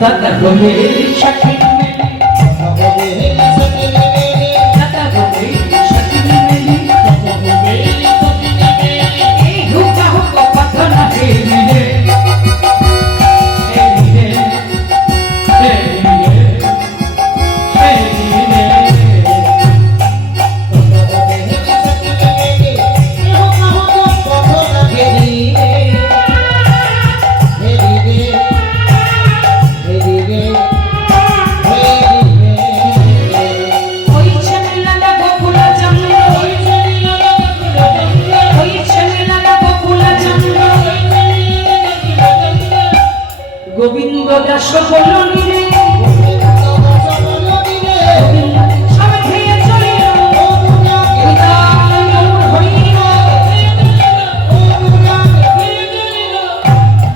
दादा को मेरी शक्ल मिली, दादा को मेरी शक्ल मिली, झूठा हो तो पत्थर न हेरी रे, हेरी रे, हेरी रे, हेरी रे। গোবিন্দ দাস বলনি রে, সবাই খেয়ে চলিল,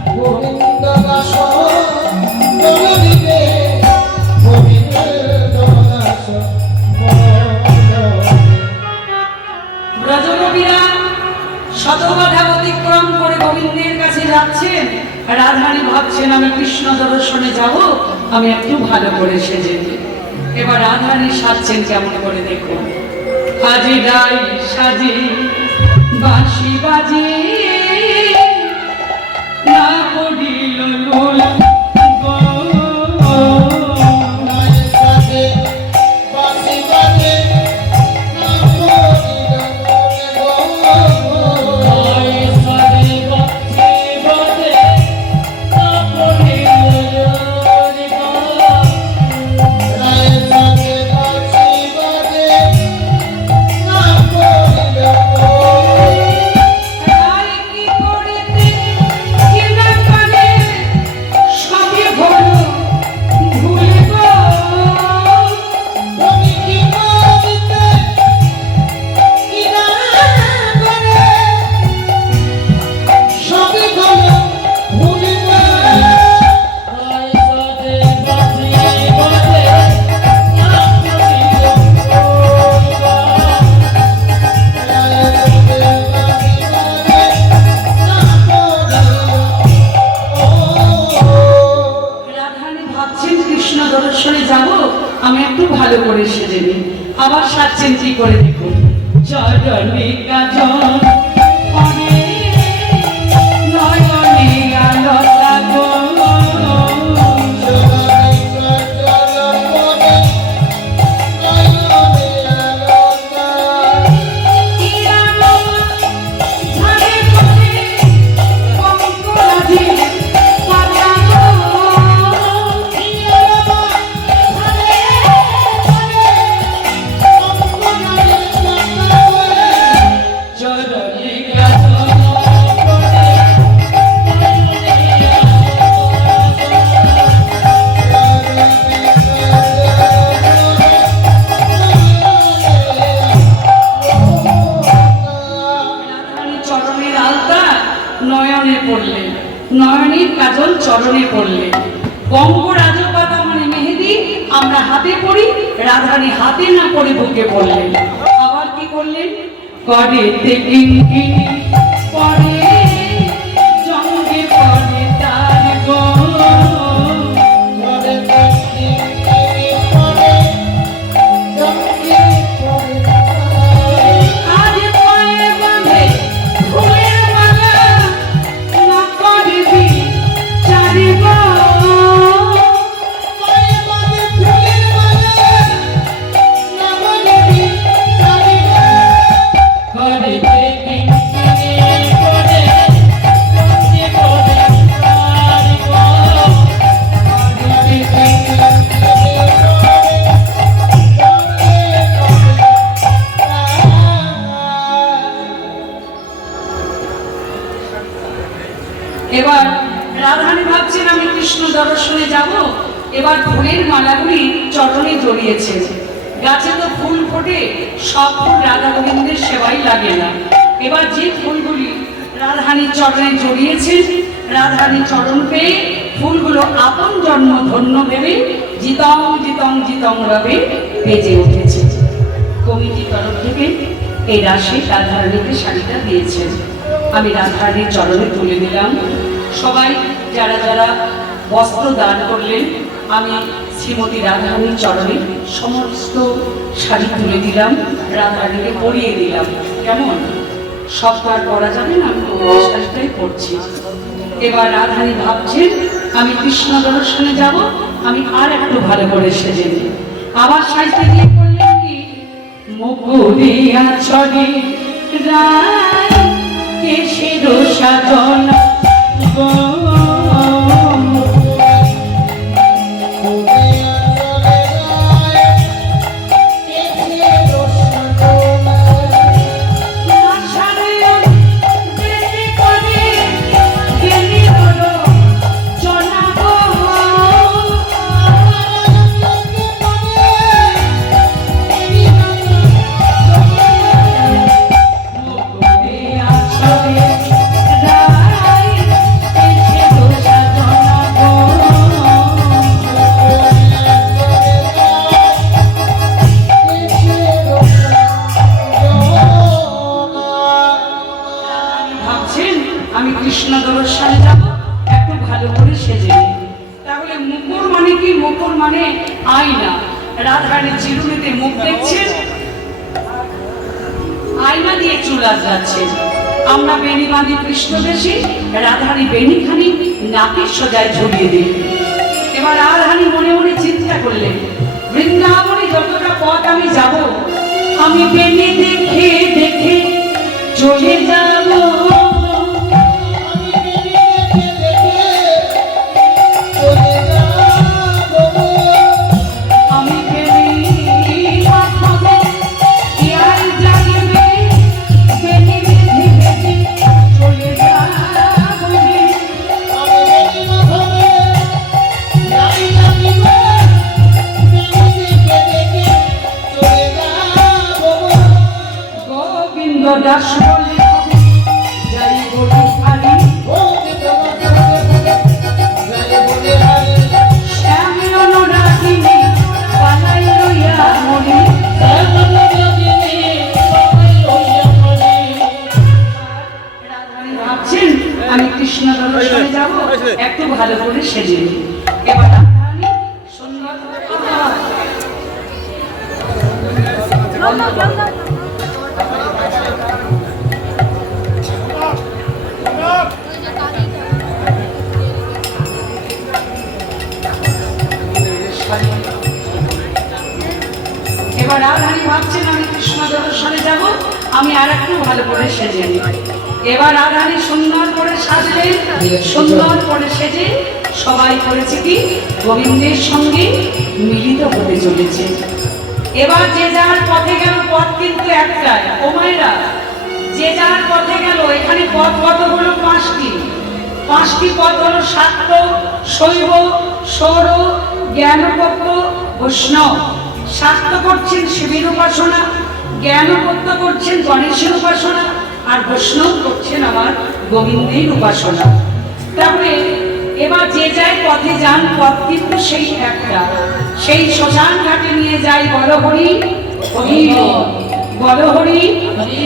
গোবিন্দ দাস বলনি রে, গোবিন্দ দাস ব্রজনবীরা শত বাধা অতিক্রম করে গোবিন্দের কাছে যাচ্ছেন। রাধারানী ভাবছেন আমি কৃষ্ণ দর্শনে যাব, আমি একটু ভালো করে সেজে নিই। এবার রাধারানী সাজছেন কেমন করে দেখুন। হাজি গাই সাজি বাঁশি বাজি না পড়িল লোল গো, সাথে বাসি বাজে না পড়িল গো, রায় সাথে বাসি বাজে না পড়িল গো। রায় কি করিতে কি না পারে, সবই হলো ভুলে গো। তুমি কি করিতে কি না করে, সবই হলো ভুলিব। রাধারানী ভাবছেন কৃষ্ণ দর্শনে যাব, আমি একটু ভালো করে সেজে নিই। আবার সাজছেন কি করে দেখুন। চরণে কাজল পরে নয়নে আলতা গো, ঝাড়ে পড়ে কঙ্করাজি পাতা গো, চরণে কাজল পরে রাধারানী চরণের আলতা নয়নে পড়লেন, নয়নের কাজল চরণে পড়লেন। বঙ্গরাজপাতা মানে মেহেদি আমরা হাতে পড়ি, রাধারানী হাতে না পড়ে বুকে পড়লেন। আবার কি করলেন, করেতে কিঙ্কিণী পরে জঙ্গে পড়ে তার গো, আজ পায়ে বাঁধে ফুলের মালা, না করবি চারি গো। করেতে কিঙ্কিণী পরে জঙ্গে পড়ে তার গো, করেতে কিঙ্কিণী এবার রাধারানী ভাবছেন আমি কৃষ্ণ দর্শনে যাব, এবার ফুলের মালাগুলি চরণে জড়িয়েছে। গাছে তো ফুল ফোটে, সব ফুল রাধা গোবিন্দের সেবাই লাগে না। এবার যে ফুলগুলি রাধারানীর চরণে জড়িয়েছে, রাধারানীর চরণ পেয়ে ফুলগুলো আপন জন্ম ধন্য ভেবে জিতং জিতং জিতং রবে বেজে উঠেছে। কমিটির তরফ থেকে এই রাশি রাধারানীকে শাড়িটা দিয়েছেন, আমি রাধারানীর চরণে তুলে দিলাম। সবাই যারা যারা বস্ত্র দান করলেন। আমি শ্রীমতী রাধারানীর চরণে সমস্ত শাড়ি তুলে দিলাম, রাধারানীকে পরিয়ে দিলাম। কেমন সব তো আর পরা যাবে না, আমি ওই শাড়িটাই পরছি। এবার রাধারানী ভাবছেন আমি কৃষ্ণ দর্শনে যাব, আমি আর একটু ভালো করে সেজে নিই। আবার সাজতে গিয়ে বললেন কি, মুকুরিয়া ছড়ি রায় কেশের সাজন গো, আমি কৃষ্ণ দর্শনে যাব, একটু ভালো করে সেজে নিই। তাহলে মুকুর মানে কি? মুকুর মানে আয়না। রাধারানী চিরুনিতে মুখ দেখছেন, আয়না দিয়ে চুল আঁচড়াচ্ছেন। আমরা বেনি বাঁধি পৃষ্ঠদেশে, রাধারানী বেনিখানি নাকের সোজায় ঝুলিয়ে দিই। এবার রাধারানী মনে মনে চিন্তা করলেন, বৃন্দাবনে যতটা পথ আমি যাব, আমি বেনি দেখে দেখে চলে যাব। দাস বলে যাই বলি আলি, শ্যামল রাগিনী পালাই লইয়া মনি। রাধারানী ভাবছেন আমি কৃষ্ণ দর্শনে যাব, একটু ভালো করে সেজে নিই। এবার রাধারানী সুন্দর এবার রাধারানী ভাবছেন আমি কৃষ্ণ দর্শনে যাব, আমি আর একটু ভালো করে সেজে নিই। এবার রাধারানী সুন্দর করে সাজলেন, সুন্দর করে সেজে সবাই করেছে কি গোবিন্দের সঙ্গে মিলিত হতে চলেছে। এবার যে যার পথে গেল, পথ কিন্তু একটাই। ও মায়েরা, যে যার পথে গেল, এখানে পথ কত হলো? পাঁচটি। পাঁচটি পথ হলো শাক্ত, শৈব, সৌর, জ্ঞানপত্য, বৈষ্ণব। শাক্ত করছেন শিবের উপাসনা, জ্ঞানপত্য করছেন গণেশের উপাসনা, আর বৈষ্ণব করছেন আমার গোবিন্দের উপাসনা। তাহলে এবার যে যাই পথে যান, পথ কিন্তু সেই একটা। সেই শ্মশান ঘাটে নিয়ে যাই বল হরি হরি বল, বল হরি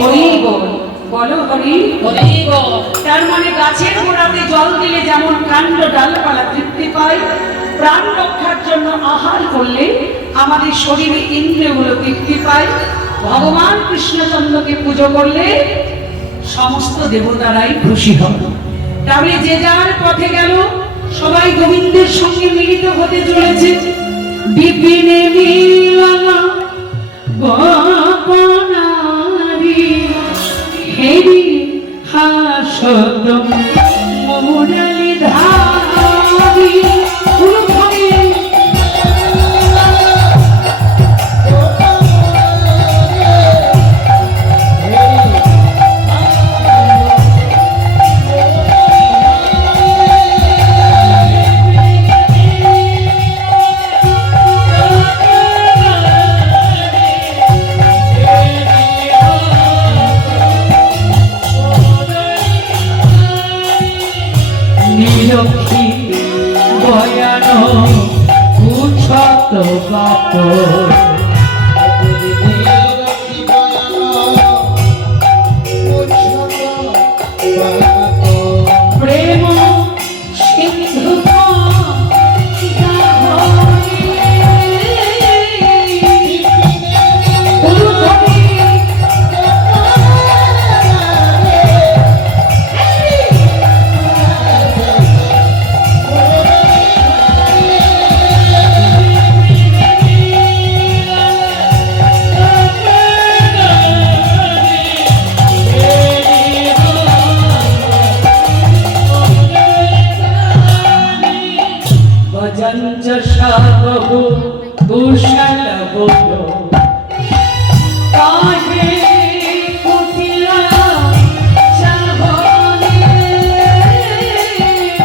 হরি বল, বল হরি হরি বল। তার মানে গাছের গোড়াতে জল দিলে যেমন কাণ্ড ডালপালা তৃপ্তি পায়, প্রাণ রক্ষার জন্য আহার করলে আমাদের শরীরে ইন্দ্রিয়গুলো তৃপ্তি পায়, ভগবান কৃষ্ণচন্দ্রকে পুজো করলে সমস্ত দেবতারাই খুশি হন। তাহলে যে যার পথে গেল, সবাই গোবিন্দের সঙ্গে মিলিত হতে চলেছে। বিপিনে মিলনা গোপনারি হেরি হাসত মুরালি ধারি। লক্ষ্মী বয়ান উচ্ছত বাপ, প্রেম সিন্ধু বহু কুশল বলো কাহে কুটিলা চাহনে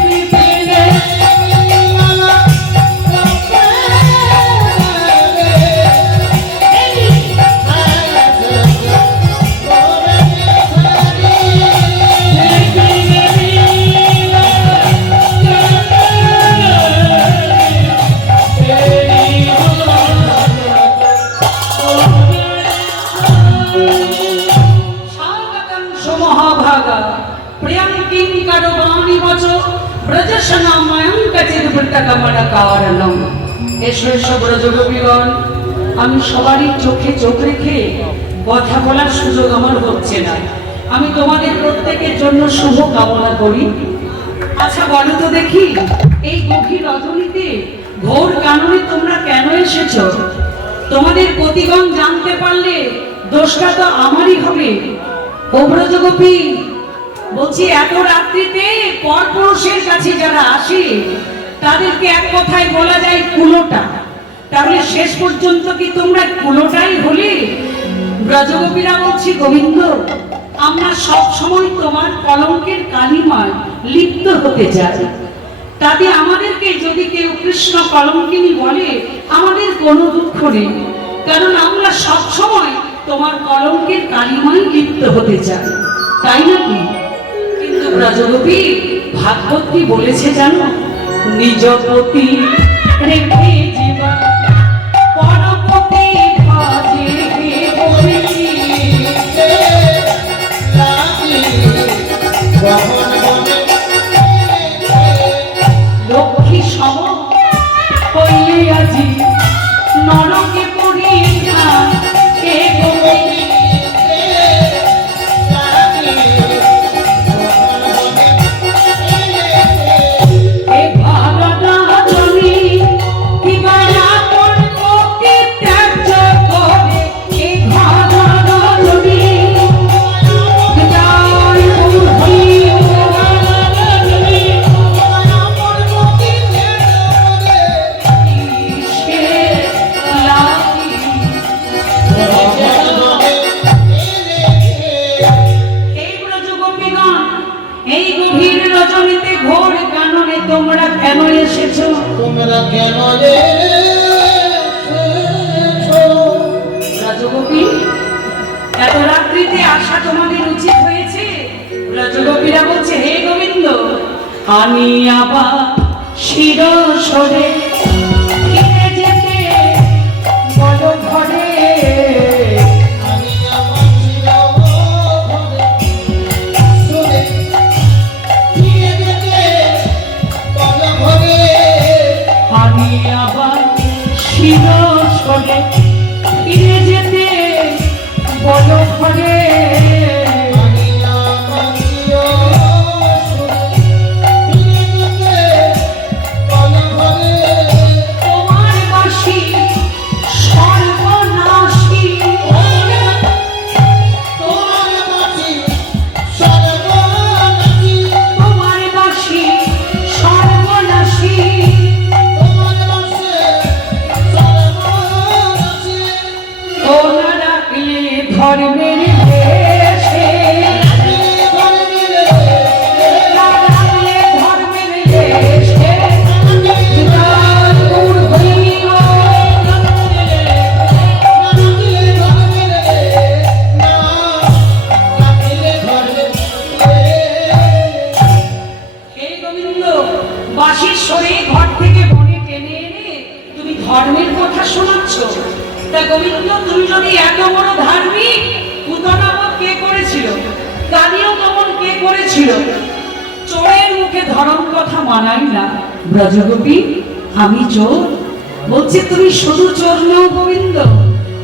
বিপিনে মহাভাগা প্রিয়ঙ্কিং করবাণী বচ ব্রজসনাময়ং কচিদবৃত্তকমল কারণম। এসো এসো ব্রজগোপীগণ, আমি সবারই চোখে চোখ রেখে কথা বলার সুযোগ আমার হচ্ছে না। আমি তোমাদের প্রত্যেকের জন্য শুভ কামনা করি। আচ্ছা বলো তো দেখি, এই গভীর রজনীতে ঘোর কাননে তোমরা কেন এসেছো? তোমাদের প্রতিগণ জানতে পারলে দোষটা তো আমারই হবে। ও ব্রজগোপী, বলছি এত রাত্রিতে পরপুরুষের কাছে যারা আসে তাদেরকে এক কথায় বলা যায় কুলোটা। তাহলে শেষ পর্যন্ত কি তোমরা কুলোটাই হলে? ব্রজগোপীরা বলছি গোবিন্দ, আমরা সব সময় তোমার কলঙ্কের কালিমায় লিপ্ত হতে চাই। তাতে আমাদেরকে যদি কেউ কৃষ্ণ কলঙ্কিনী বলে আমাদের কোনো দুঃখ নেই, কারণ আমরা সব সময় তোমার কলঙ্কের কালিমায় লিপ্ত হতে চাই, তাই নাকি? কিন্তু ব্রজগোপী, ভাগবত কি বলেছে জানো? নিজ প্রতি রেখে জীবা পরপতি ভাজে বলেছি লক্ষ্মী সম হইলে আজি নরকে পড়িয়া কে গোপী তোমরা কেন এসেছো? তোমরা কেন এসেছো? ব্রজগোপী, এত রাত্রিতে আসা তোমাদের উচিত হয়েছে? ব্রজগোপীরা বলছে, হে গোবিন্দ, আমি আবার শির সরে ফিরে যেতে বলো ঘরে। আমি আমার চিরসরে ফিরে যেতে বলো ঘরে। আমি আবার শির সরে ফিরে যেতে বলো ঘরে। আমি আমার চিরসরে ফিরে যেতে বলো ঘরে। তোমার বাসি সর্বনাশী, তোমার বাঁশি সর্বনাশী। তোমার বাসি সর্বনাশী। তোমার বাঁশি সর্বনাশী। ও না ডাকলে ধর্মের দেশে, না ডাকলে ধর্মের দেশে বিদায় দূর হইল। হে গোবিন্দ, বাঁশির স্বরে ঘর থেকে বনে টেনে এনে তুমি ধর্মের কথা শোনাচ্ছ। তা গোবিন্দ, তুমি যদি এত বড় ধার্মিক, পুতনাবধ কে করেছিল? কালীয় দমন কে করেছিল? চোরের মুখে ধর্ম কথা মানাই না। ব্রজগোপী, আমি চোর? বলছে তুমি শুধু চোর নও গোবিন্দ,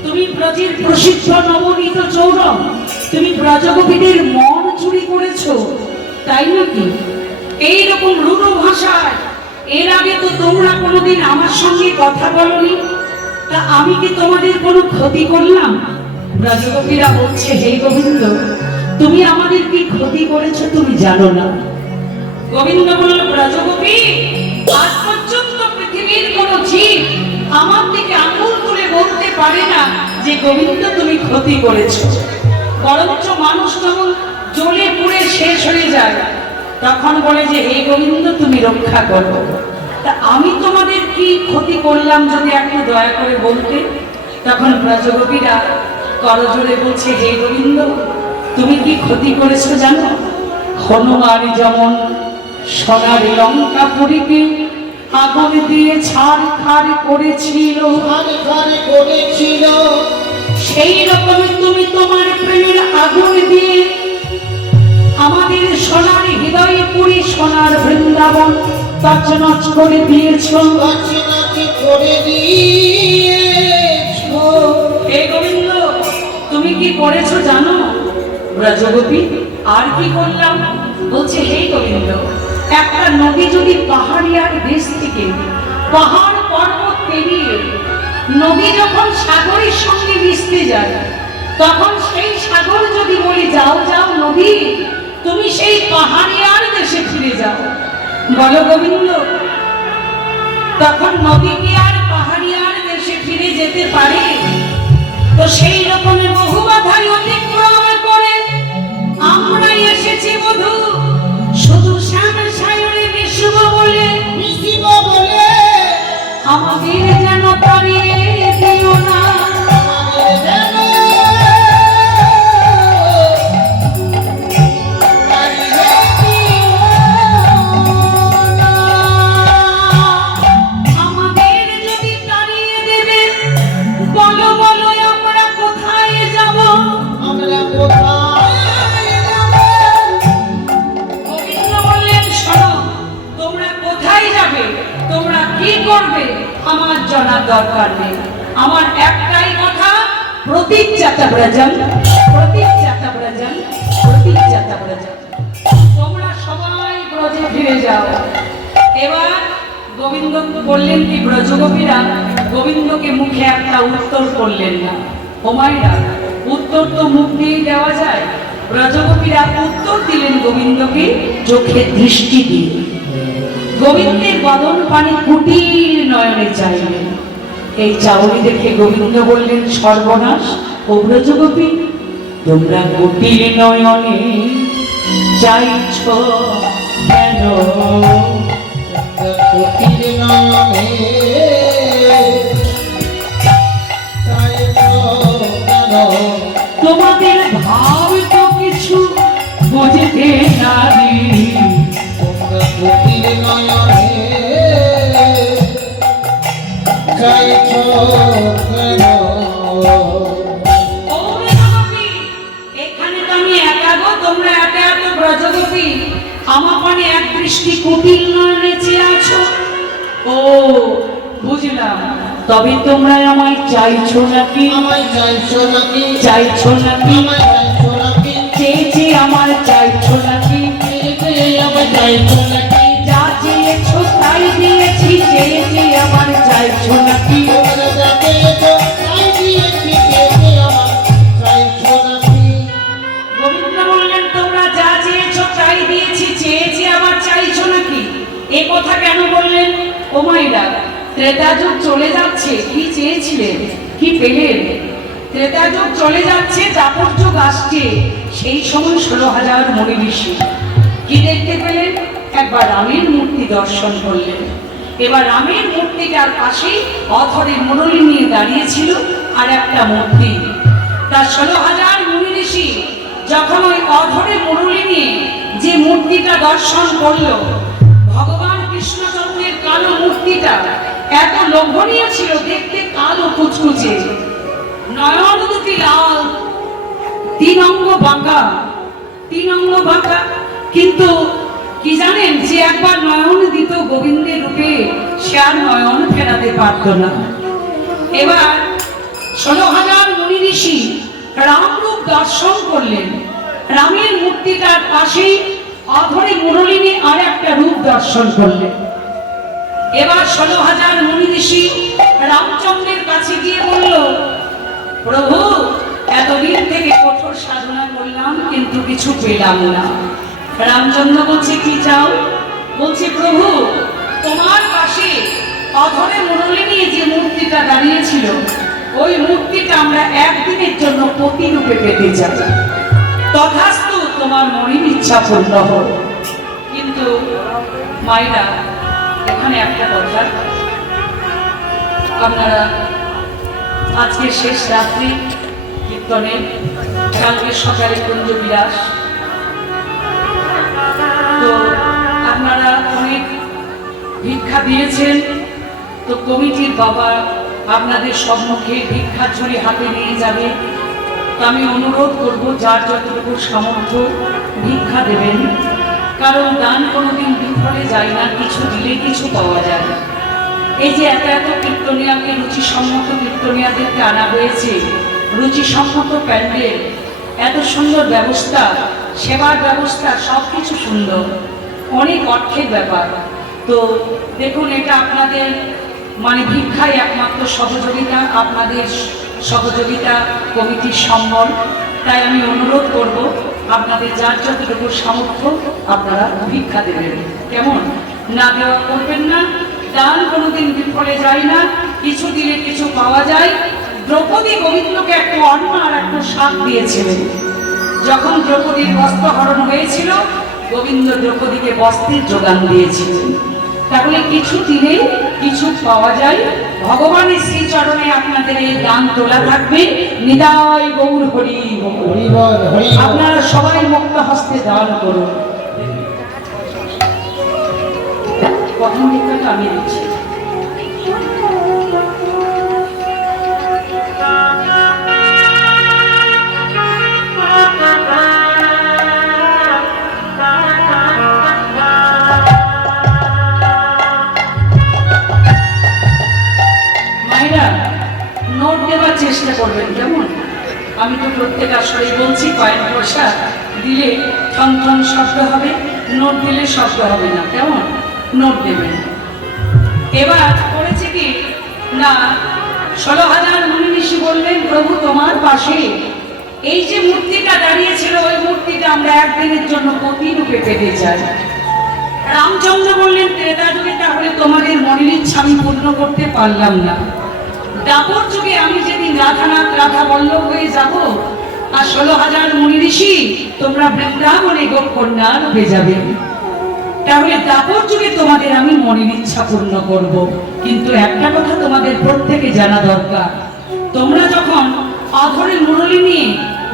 তুমি ব্রজের প্রসিদ্ধ নবনীত চৌরম। তুমি ব্রজগোপীদের মন চুরি করেছো, তাই নাকি? এইরকম রূঢ় ভাষায় এর আগে তো তোমরা কোনোদিন আমার সঙ্গে কথা বলনি। তা আমি কি তোমাদের কোনো ক্ষতি করলাম? ব্রজগোপীরা বলছে, হে গোবিন্দ, তুমি আমাদের কি ক্ষতি করেছো তুমি জানো না। গোবিন্দ বলল, ব্রজগোপী, আজ পর্যন্ত পৃথিবী পৃথিবীর কোনো জীব আমার দিকে আঙুল তুলে বলতে পারে না যে গোবিন্দ তুমি ক্ষতি করেছো। বরঞ্চ মানুষ যখন জ্বলে পুড়ে শেষ হয়ে যায় তখন বলে যে হে গোবিন্দ তুমি রক্ষা করো। তা আমি তোমাদের কি ক্ষতি করলাম যদি একটু দয়া করে বলতে? তখন ব্রজগোপীরা করজোড়ে বলছে হে গোবিন্দ তুমি কি ক্ষতি করেছো জানো? হনুমান যেমন সোনার লঙ্কাপুরীকে আগুন দিয়ে ছাড়খাড় করেছিল, সেই রকম তুমি তোমার প্রেমের আগুন দিয়ে আমাদের সোনার হৃদয়ে পুরী সোনার বৃন্দাবন তছনছ করে দিয়েছ। হে গোবিন্দ তুমি কি করেছো জানো? ব্রজগোপী আর কি করলাম? বলছে হে গোবিন্দ একটা নদী যদি পাহাড়িয়ার দেশ থেকে পাহাড় পর্বত পেরিয়ে নদী যখন সাগরের সঙ্গে মিশতে যায় তখন সেই সাগর যদি বলি যাও যাও নদী তুমি সেই পাহাড়িয়ার দেশে ফিরে যাও, বলো গোবিন্দ তখন নদী কি আর পাহাড়িয়ার দেশে ফিরে যেতে পারে? তো সেই রকমের বহু বাধাই অতিক্রম করে আমরা এসেছি বধূ শুধু শ্যাম সায়রে মিশব বলে আমাদের যেন তাড়িয়ে দিও না। আমাদের যদি তাড়িয়ে দেবে বলো বলো আমরা কোথায় যাব? গোবিন্দ বললেন শোনো তোমরা কোথায় যাবে তোমরা কি করবে আমার জানার দরকার নেই। আমার একটাই কথা প্রতিজ্ঞাতা ব্রজম প্রতিজ্ঞাতা ব্রজম প্রতিজ্ঞাতা ব্রজম। তোমরা সবাই ব্রজে ফিরে যাও। এবার গোবিন্দ বললেন কি ব্রজগোপীরা গোবিন্দকে মুখে একটা উত্তর করলেন না। ওমাইরা উত্তর তো মুখ দিয়ে দেওয়া যায়। ব্রজগোপীরা উত্তর দিলেন গোবিন্দকে চোখে দৃষ্টি দিয়ে। গোবিন্দের বদন পানি কুটিল নয়নে চাইলেন। এই চাউনি দেখে গোবিন্দ বললেন সর্বনাশ ও ব্রজগোপী তোমরা কুটিল নয়নে চাইছ কেন? তোমাদের ভাব তো কিছু বুঝতে নারী এখানে তো আমি একা গো তোমরা একা এত ব্রজগোপী আমার পানে এক দৃষ্টি কুটিল নয়নে চেয়ে আছো। ও বুঝলাম তবে তোমরা আমায় চাইছো নাকি? চাইছো নাকি? চেয়ে চেয়ে আমার চাইছো নাকি? যা চেয়েছো তাই দিয়েছি চেয়ে চেয়ে আমার চাইছো নাকি? গোবিন্দ বললেন তোমরা যা চেয়েছো তাই দিয়েছি চেয়ে চেয়ে আমার চাইছো নাকি? এ কথা কেন বললেন? ও মাইরা ত্রেতা যুগ চলে যাচ্ছে কি চেয়েছিলেন কি পেলেন? ত্রেতা যুগ চলে যাচ্ছে দ্বাপর যুগ আসছে সেই সময় 16,000 মুনি ঋষি কি দেখতে পেলেন? একবার রামের মূর্তি দর্শন করলেন। এবার রামের মূর্তিটার পাশে অথরে মুরলী নিয়ে দাঁড়িয়েছিল আর একটা মূর্তি। তার 16,000 মুনি ঋষি যখন ওই অধরে মুরলী নিয়ে যে মূর্তিটা দর্শন করলো ভগবান কৃষ্ণচন্দ্রের কালো মূর্তিটা এত লোভনীয় ছিল দেখতে কালো কুচকুচে নয়ন দুটি লাল তিন অঙ্গ বাঁকা কিন্তু কি জানেন যে একবার নয়ন দিত গোবিন্দের রূপে সে আর নয়ন ফেরাতে পারত না। এবার 16,000 মুনি ঋষি রামরূপ দর্শন করলেন। রামের মূর্তিটার পাশেই অধরে মুরলী আর একটা রূপ দর্শন করলেন। এবার 16,000 মুনি ঋষি রামচন্দ্রের কাছে গিয়ে বলল প্রভু এতদিন থেকে কঠোর সাধনা করলাম কিন্তু কিছু পেলাম না। রামচন্দ্র বলছে কি চাও? বলছে প্রভু তোমার পাশে অধরে মুরলি নিয়ে যে মূর্তিটা দাঁড়িয়েছিল, ওই মূর্তিটা আমরা একদিনের জন্য প্রতিরূপে পেতে চাই। তথাস্তু তোমার মনের ইচ্ছা পূর্ণ হোক। কিন্তু মায়েরা, এখানে একটা কথা, আপনারা আজকে শেষ রাত্রি কীর্তনে, কালকে সকালে কুঞ্জ বিলাস, তো আপনারা অনেক ভিক্ষা দিয়েছেন, তো কমিটির বাবা আপনাদের সম্মুখে ভিক্ষার ঝুড়ি হাতে নিয়ে যাবে। তো আমি অনুরোধ করব, যার যতটুকু সামর্থ্য ভিক্ষা দেবেন, কারণ দান কোনোদিন বিফলে যায় না, কিছু দিলে কিছু পাওয়া যায়। এই যে এত এত কীর্তনিয়াকে, রুচিসম্মত কীর্তনিয়াদেরকে আনা হয়েছে, রুচিসম্মত প্যান্ডেল, এত সুন্দর ব্যবস্থা, সেবার ব্যবস্থা, সব কিছু সুন্দর, অনেক অর্থের ব্যাপার। তো দেখুন, এটা আপনাদের মানে ভিক্ষায় একমাত্র সহযোগিতা, আপনাদের সহযোগিতা, কমিটির সম্বল। তাই আমি অনুরোধ করব, আপনাদের যার যতটুকু সামর্থ্য আপনারা ভিক্ষা দেবেন। কেমন? না দেওয়া করবেন না। দান কোনোদিন বিফলে যায় না, কিছু দিলে কিছু পাওয়া যায়। দ্রৌপদী গোবিন্দকে একটা অন্ন আর একটা শাক দিয়েছিলেন। যখন দ্রৌপদীর বস্ত্র হরণ হয়েছিল, গোবিন্দ দ্রৌপদীকে বস্ত্রের যোগান দিয়েছিলেন। তাহলে কিছু দিলেই কিছু পাওয়া যায়। ভগবানের শ্রীচরণে আপনাদের এই দান তোলা থাকবে। নিতাই গৌর হরি বল। হরি বল, হরি বল। আপনারা সবাই মুক্ত হস্তে দান করুন। প্রথম ভিক্ষাটা আমি দিচ্ছি। মায়েরা, নোট দেওয়ার চেষ্টা করবেন, কেমন? আমি তো প্রত্যেক আসলেই বলছি, কয়েন পয়সা দিলে ঠং ঠং শব্দ হবে, নোট দিলে শব্দ হবে না, কেমন? নোট দেবেন। এবার করেছে কি না, 16,000 মুনি ঋষি বললেন, প্রভু তোমার পাশে এই যে মূর্তিটা দাঁড়িয়েছিল, ওই মূর্তিটা আমরা একদিনের জন্য প্রতিরূপে পেতে চাই। রামচন্দ্র বললেন, ত্রেতা যুগে তাহলে তোমাদের মনের ইচ্ছা আমি পূর্ণ করতে পারলাম না। দাপর যুগে আমি যেদিন রাধানাথ রাধা বল্লভ হয়ে যাব, আর 16,000 মুনি ঋষি তোমরা বৃন্দাবনে গোপকন্যা রূপে যাবে, তাহলে দাপর যুগে তোমাদের আমি মনের ইচ্ছা পূর্ণ করব। কিন্তু একটা কথা তোমাদের প্রত্যেকে জানা দরকার, তোমরা যখন অধরে মুরলি নিয়ে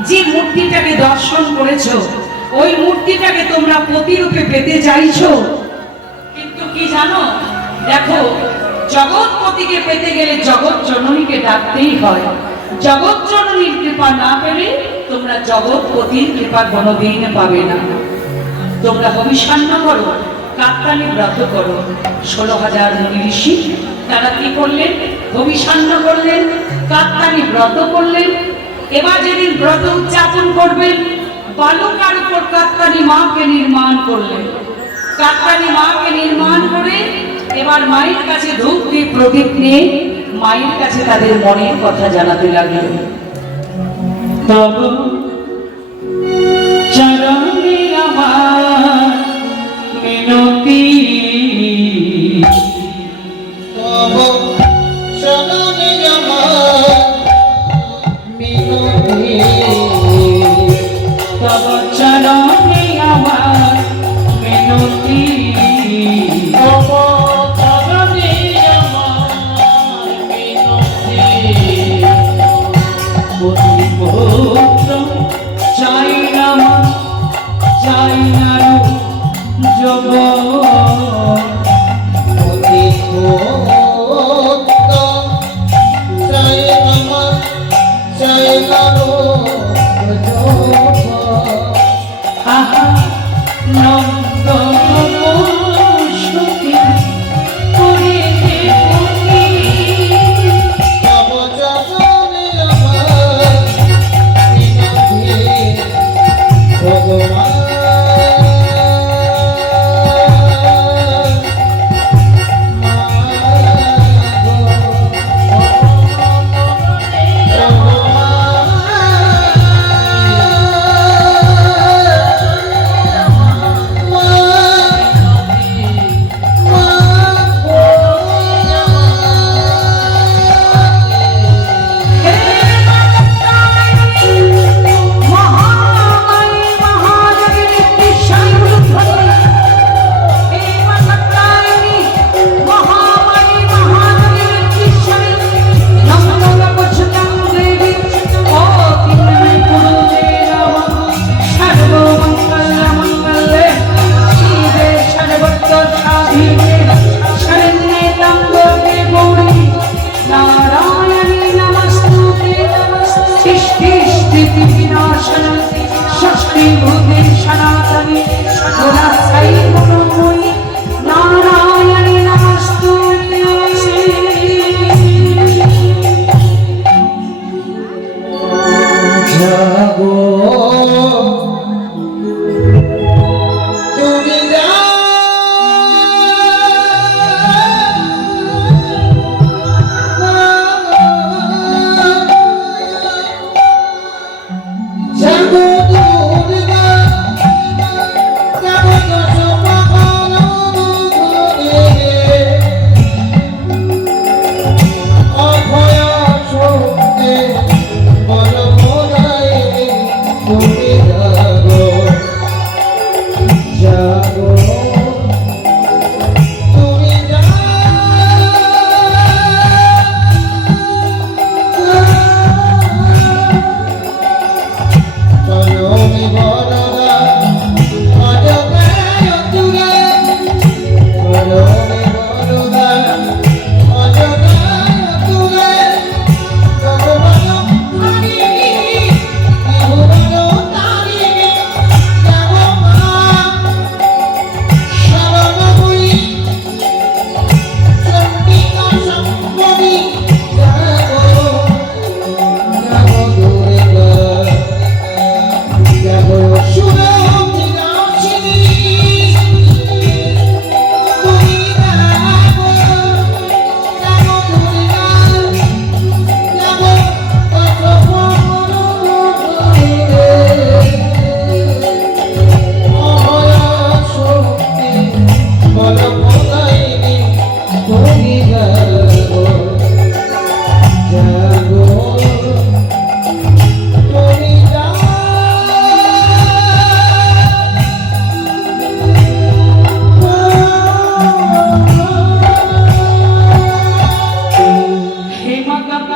যে মূর্তিটাকে দর্শন করেছো, ওই মূর্তিটাকে তোমরা প্রতিরূপে পেতে চাইছো, কিন্তু কি জানো, দেখো, জগৎপতিকে পেতে গেলে জগৎ জননীকে ডাকতেই হয়। জগৎ জননীর কৃপা না পেলে তোমরা জগৎপতির কৃপা কোনোদিন পাবে না। তোমরা হবিষান্ন করো, কাত্তানি ব্রত করো। 16,000 মুনি ঋষি তারা কি করলেন? হবিষান্ন করলেন, কাত্তানি ব্রত করলেন। এবার যেদিন ব্রত উদযাপন করবেন, বালুকার উপর কাত্তানি মাকে নির্মাণ করলেন। কাত্তানি মাকে নির্মাণ করে এবার মায়ের কাছে ধূপ দিয়ে প্রদীপ নিয়ে মায়ের কাছে তাদের মনের কথা জানাতে লাগলেন। তব চরণে আমার মিনতি, তব চরণে আমার মিনতি, তব চরণে আমার মিনতি, তব চরণে আমার মিনতি। পুত্র চাই না মা, চাই না রূপ জগৎ, অতি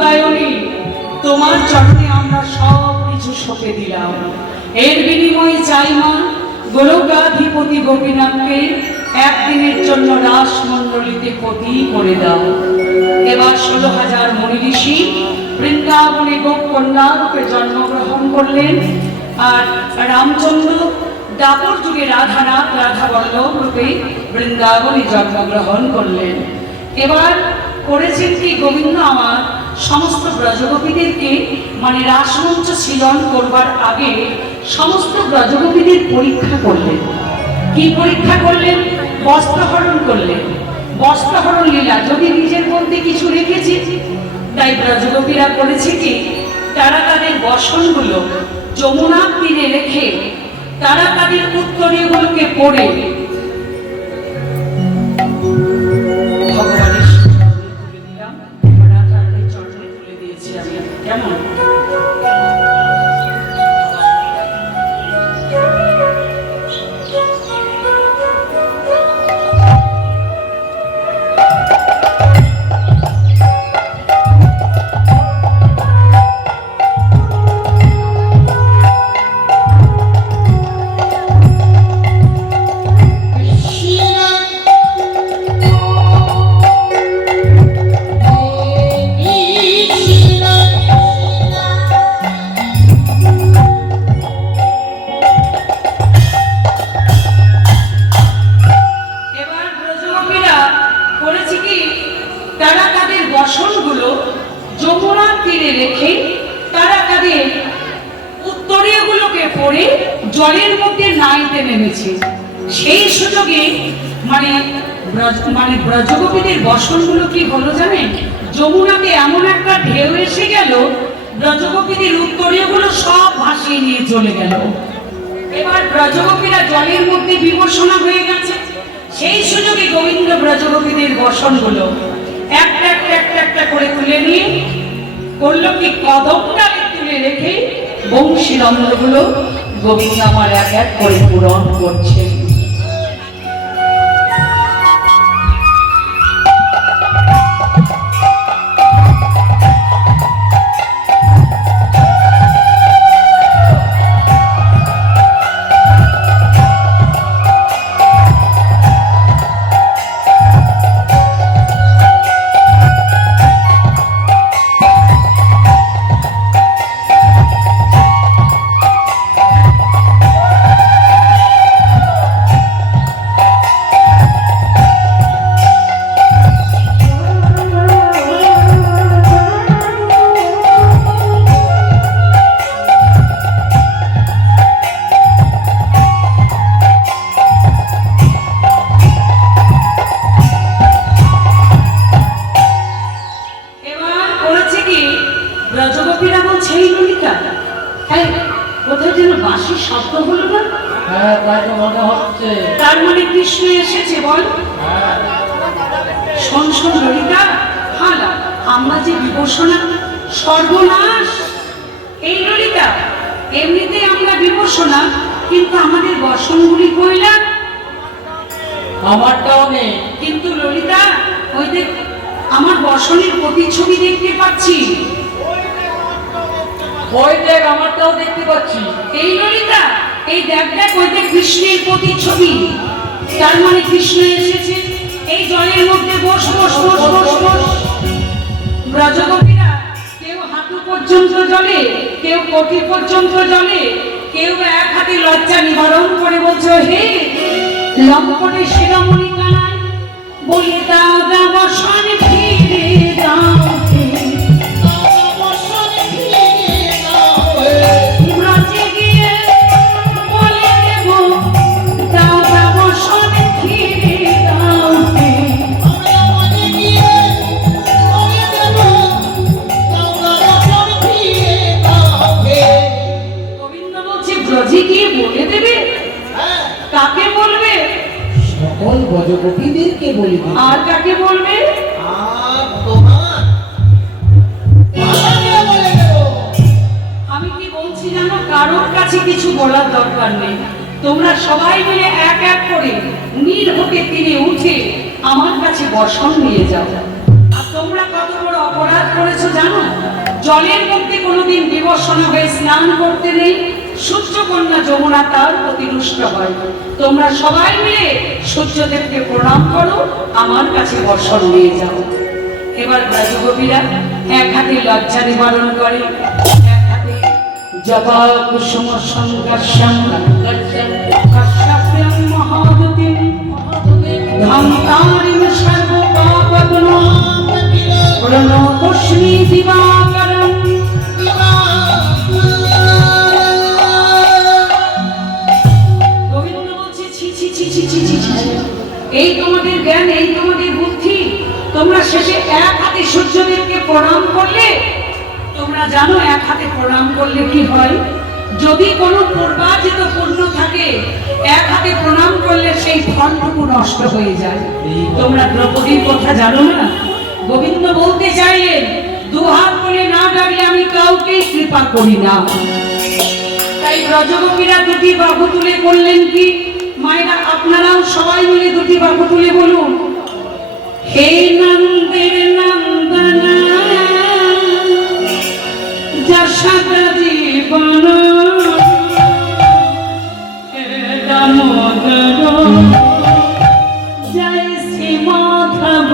কাত্যায়নী, তোমার চরণে আমরা সব কিছু সঁপে দিলাম। এর বিনিময়ে চাই মা, গোলকাধিপতি গোপীনাথকে একদিনের জন্য রাসমণ্ডলীতে পতি করে দাও। এবার 16,000 মণি ঋষি বৃন্দাবনে গোপকন্যা রূপে জন্মগ্রহণ করলেন, আর রামচন্দ্র দাপর যুগে রাধানাথ রাধাবল্লভ রূপে বৃন্দাবনে জন্মগ্রহণ করলেন। এবার করেছেন কি গোবিন্দ আমার সমস্ত ব্রজগোপীদেরকে, মানে রাসমঞ্চ সৃজন করবার আগে সমস্ত ব্রজগোপীদের পরীক্ষা করলেন। কি পরীক্ষা করলেন? বস্ত্রহরণ করলেন। বস্ত্রহরণ লীলা, যদি নিজের মধ্যে কিছু রেখেছি, তাই ব্রজগোপীরা করেছে কি, তারা তাদের বসনগুলো যমুনার তীরে রেখে তারা তাদের উত্তরীয়গুলোকে পড়ে ভগবানের চরণে তুলে দিলাম, রাধার চরণে তুলে দিয়েছি আমি। কেমন? বসনগুলো যমুনার তীরে রেখে তারা তাদের উত্তরীয়গুলোকে পড়ে জলের মধ্যে নাইতে নেমেছে। সেই সুযোগে মানে ব্রজগোপীদের বসনগুলো কি হলো জানেন? যমুনাতে এমন একটা ঢেউ এসে গেল, ব্রজগোপীদের উত্তরীয়গুলো সব ভাসিয়ে নিয়ে চলে গেল। এবার ব্রজগোপীরা জলের মধ্যে বিমর্ষণা হয়ে গেছে। সেই সুযোগে গোবিন্দ ব্রজগোপীদের বসনগুলো একটা একটা একটা একটা করে তুলে নিয়ে করলো কি, কদমটাকে তুলে রেখে বংশীরন্ধ্রগুলো গোবিন্দ আমার এক এক করে পূরণ করছে। ব্রজগোপীরা বলছে, এই ললিতা, হ্যাঁ কোথায় যেন বাঁশির শব্দ হলো না? হ্যাঁ, তাই তো মনে হচ্ছে। তার মানে কৃষ্ণ এসেছে বল। শোন শোন ললিতা, হালা আমরা যে বিভূষণা সর্বনাশ। এই ললিতা, এমনিতে আমরা বিভূষণা, কিন্তু আমাদের বসনগুলি কইলা আমারটাও নেই। কিন্তু ললিতা, ওই দেখ আমার বসনের প্রতিচ্ছবি দেখতে পাচ্ছি। ওই দেখ আমারটাও দেখতে পাচ্ছি। এই ললিতা, এই দেখ দেখ, ওই দেখ কৃষ্ণের প্রতিচ্ছবি। তার মানে কৃষ্ণ এসেছে। এই জলের মধ্যে বস বস বস বস বস। ব্রজগোপীরা কেউ হাঁটু পর্যন্ত জলে, কেউ কোটি পর্যন্ত জলে, কেউ এক হাতে লজ্জা নিবারণ করে বলছে, হে লম্পটে শিরোমণি কানাই, বলি দাও দাও বসন ফিরে দাও, ব্রজে গিয়ে বলে দেব দাও দাও বসন ফিরে দাও। গোবিন্দ বলছে, ব্রজে গিয়ে বলে দেবে? কাকে বলবে? সকল ব্রজগোপীদেরকে বলবে। আর কাকে বলবে? আমি কি বলছি জানো, কারোর কাছে কিছু বলার দরকার নেই। তোমরা সবাই মিলে এক এক করে নীল হতে তীরে উঠে আমার কাছে বসন নিয়ে যাও। আর তোমরা কত বড় অপরাধ করেছো জানো জলের মধ্যে কোনোদিন বিবর্ষণা হয়ে স্নান করতে নেই, সূর্যকন্যা যমুনা তার প্রতি রুষ্ট হয়। তোমরা সবাই মিলে সূর্যদেবকে প্রণাম করো, আমার কাছে বর্ষণ নিয়ে যাও। এবার ব্রজগোপীরা এক হাতে লজ্জা নিবারণ করে, এক হাতে জবা কুসুম সংকাশ্যম কাশ্যপ্যং মহাদতিম ধান্তারিম সর্বপাপগ্নঃ প্রণতস্মি দিবাকরং। গোবিন্দ বলছে ছি ছি ছি ছি ছি ছি ছি। এই তোমাদের জ্ঞান, এই তোমাদের বুদ্ধি, তোমরা শেষে এক হাতে সূর্যদেবকে প্রণাম করলে। তোমরা জানো এক হাতে প্রণাম করলে কি হয়? যদি কোনো পূর্বার্জিত পুণ্য থাকে, এক হাতে প্রণাম করলে সেই ফলটুকু নষ্ট হয়ে যায়। তোমরা দ্রৌপদীর কথা জানো না? গোবিন্দ বলতে চাইলেন দুহাত করে না ডাকলে আমি কাউকেই কৃপা করি না। তাই ব্রজগোপীরা দুটি বাহু তুলে বললেন কি, মায়েরা আপনারাও সবাই মিলে দুটি বাহু তুলে বলুন, হে নন্দের নন্দনা যশোদা জীবন হে দামোদর জয় শ্রী মাধব।